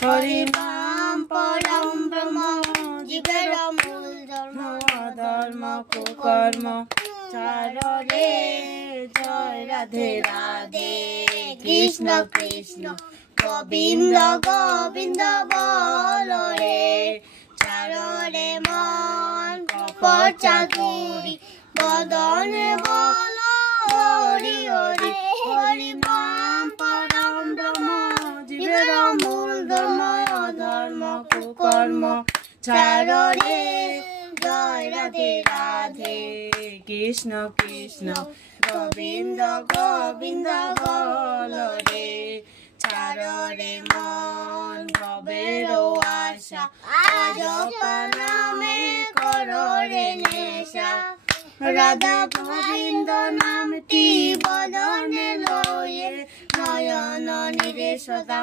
হরি নাম পরম ব্রহ্ম জীবের মূল ধর্ম অধর্ম কুকর্ম ছাড়ো রে জয় রাধে রাধে কৃষ্ণ কৃষ্ণ গোবিন্দ গোবিন্দ বল রে ছাড়ো রে মন কপট চাতুরি বদনে বল হরি হরি হরি নাম পরম ব্রহ্ম জীবের মূল ধর্ম অধর্ম কুকর্ম ছাড়ো রে জয় রাধে রাধে কৃষ্ণ কৃষ্ণ গোবিন্দ গোবিন্দ বল রে ছাড়ো রে মন ভবের আশা আজ নামে করো রে নেশা রাধা গোবিন্দ নামটি বদনে লয়ে নয়ন নিরে সদা